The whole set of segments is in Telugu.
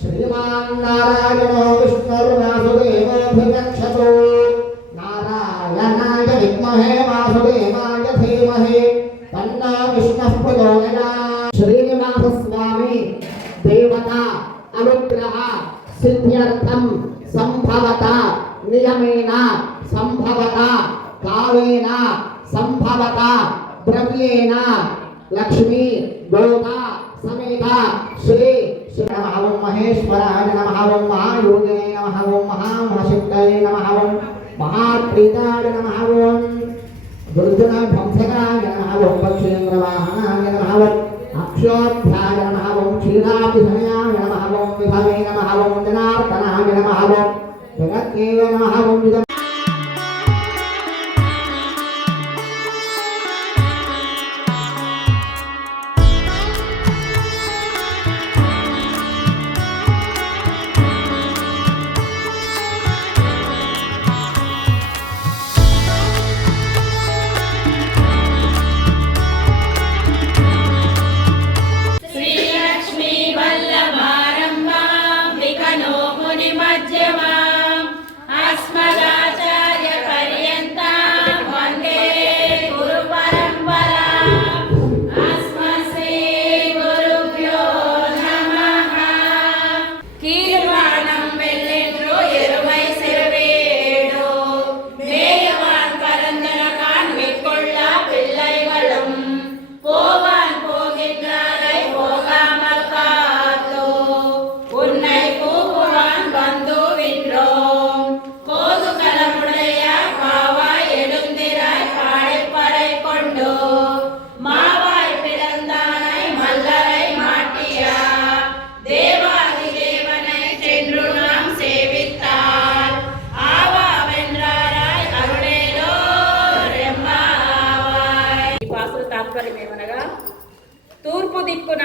श्रीमान नारायणो विष्णुर्वासुदेवोऽभिरक्षतु नारायणाय विद्महे वासुदेवाय धीमहि तन्नो विष्णुः प्रचोदयात्। श्रीनिवास स्वामी देवता अनुग्रह सिद्ध्यर्थं संभवता नियमेन संभवता कालेन संभवता द्रव्येण लक्ष्मी गोदा समेत श्री नमः ओं महेश्वराय नमः ओं महायोगिने नमः ओं महामहाशक्तये नमः ओं महाप्रीताय नमः ओं दुर्जन ध्वंसकाय नमः ओं पक्षेन्द्रवाहनाय नमः ओं अक्षोभ्याय नमः ओं क्षीराभिधनाय नमः ओं विभवे नमः ओं जनार्दनाय नमः ओं जगत्केव नमः ओं। తూర్పు దిక్కున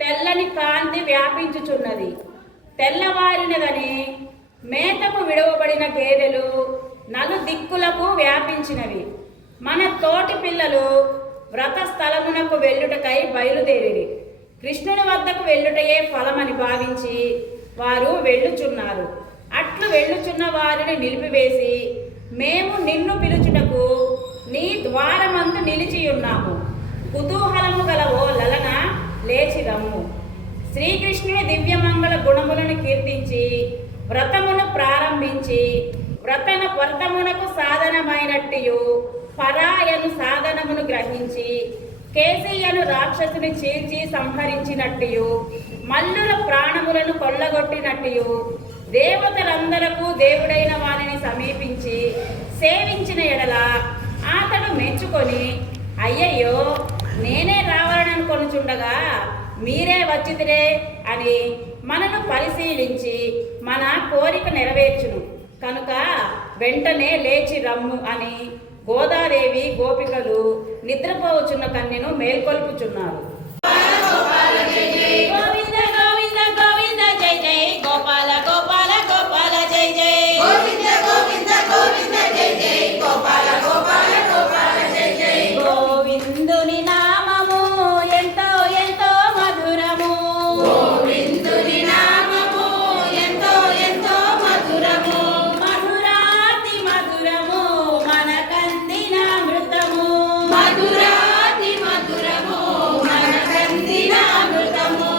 తెల్లని కాంతి వ్యాపించుచున్నది. తెల్లవారినదని మేతకు విడవబడిన గేదెలు నలు దిక్కులకు వ్యాపించినవి. మన తోటి పిల్లలు వ్రత స్థలమునకు వెళ్ళుటకై బయలుదేరిరి. కృష్ణుని వద్దకు వెళ్ళుటయే ఫలమని భావించి వారు వెళ్ళుచున్నారు. అట్లు వెళ్ళుచున్న వారిని నిలిపివేసి, మేము నిన్ను పిలుచుటకు నీ ద్వారమందు నిలిచి ఉన్నాము. కుతూహలము గల ఓ లలన లేచి రమ్ము. శ్రీకృష్ణుని దివ్యమంగళ గుణములను కీర్తించి వ్రతమును ప్రారంభించి వ్రతమునకు సాధనమైనట్టు పరాయను సాధనమును గ్రహించి కేసీయను రాక్షసుని చీల్చి సంహరించినట్టు మల్లుల ప్రాణములను కొల్లగొట్టినట్టు దేవతలందరకు దేవుడైన వారిని సమీపించి సేవించిన ఎడల అతడు మెచ్చుకొని, అయ్యయ్యో నేనే రావాలనుకొనుచుండగా మీరే వచ్చితిరే అని మనను పరిశీలించి మన కోరిక నెరవేర్చును కనుక వెంటనే లేచి రమ్ము అని గోదాదేవి గోపికలు నిద్రపోవచున్న కన్యను మేల్కొల్పుచున్నారు. మధురాతి మధురము మనకందిన అమృతము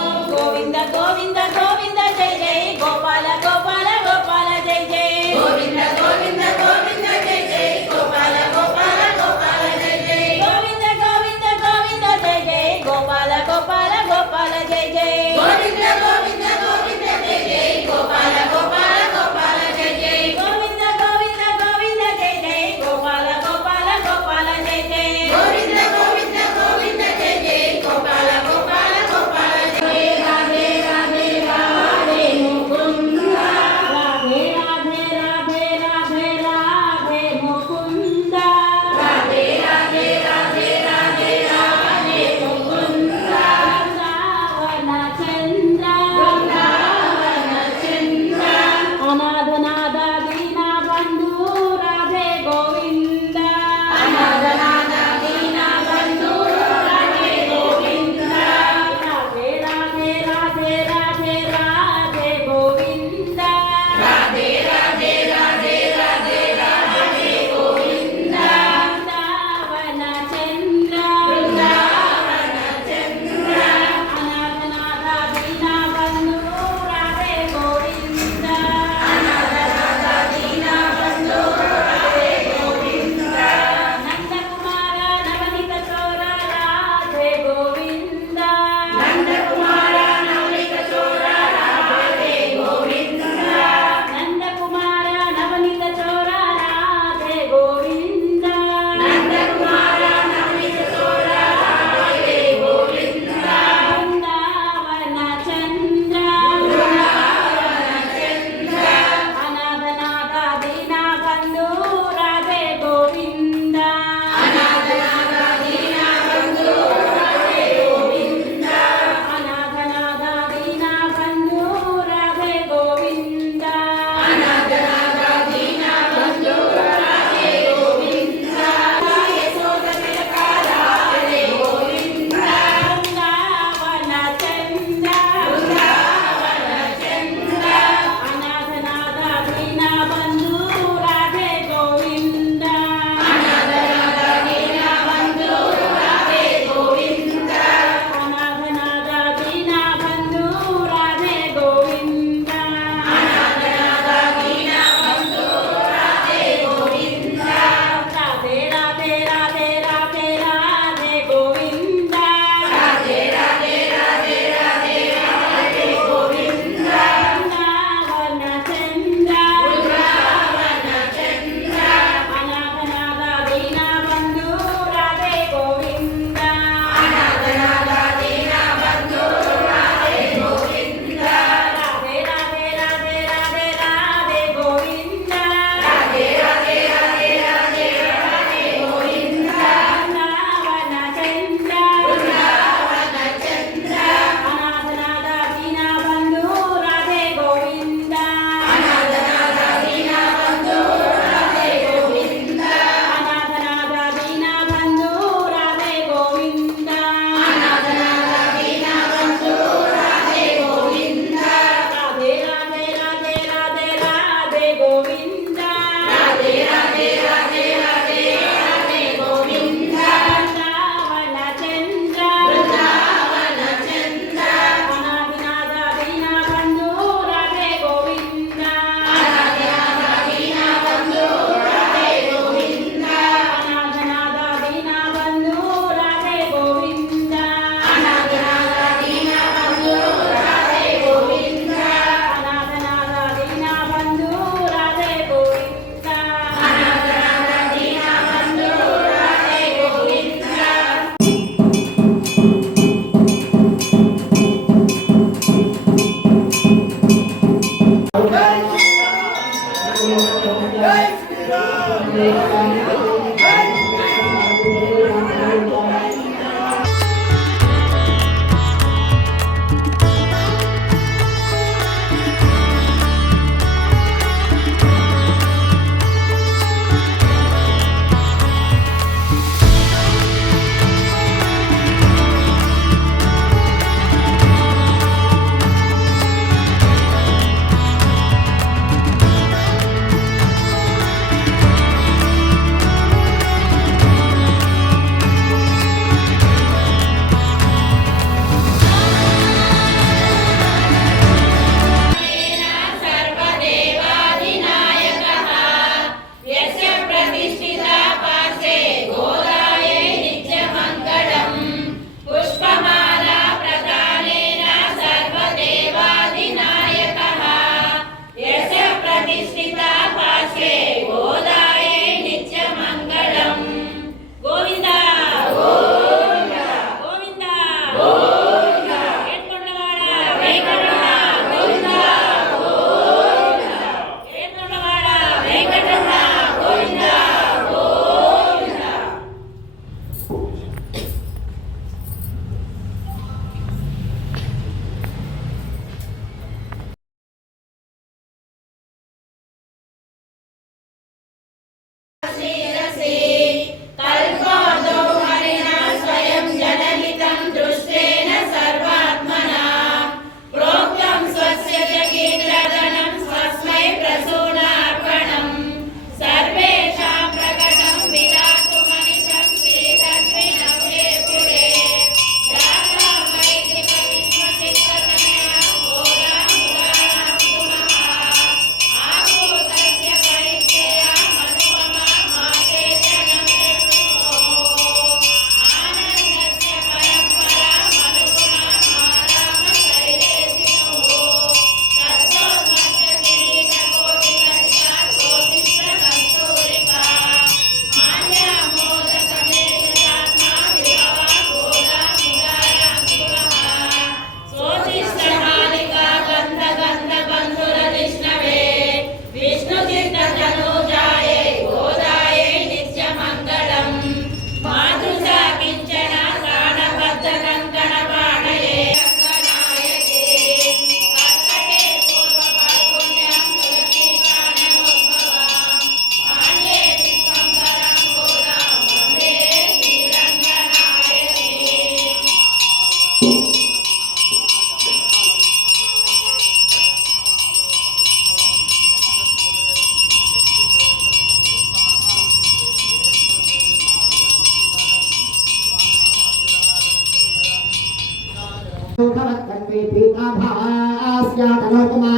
सुखवत्तन्मे पीताभास्यातनोपमा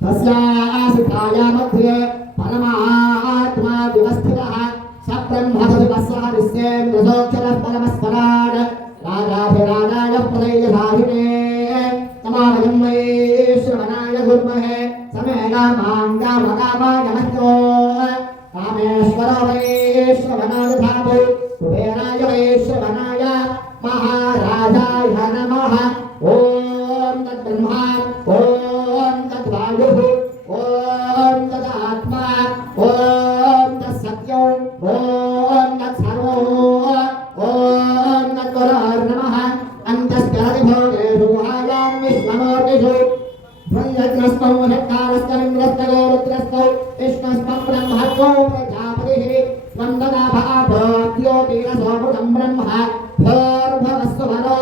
तस्यासिकाया मध्ये परमात्मा विवस्थितः स ब्रह्मसविवस्सः निस्येन्द्रसोऽक्षरः परमस्वराट् राजाधिराजाय प्रलयधारिणे नमामयं वै श्रवणाय कुर्महे समेन माङ्गामगामाय मह्यो रामेश्वरो वै श्रवणाय धातु कुबेराय वै श्रवणाय महाराजाय नमः ॐ तद्ब्रह्मा ॐ तद्वायुः ॐ तदात्मा ॐ तत्सत्यो ॐ तत्सर्वो ॐ तद्गुरोर्नमः अन्तस्करदिभोगेषु गुहायां विश्वमूर्तिषु ब्रह्मग्रस्तौ षट्कारस्तमिन्द्रस्तगो रुद्रस्तौ विष्णुस्त्वं ब्रह्मत्वो प्रजापतिः वन्दनाभाभोद्योतिरसोमुखं ब्रह्म भोर्भवस्वरो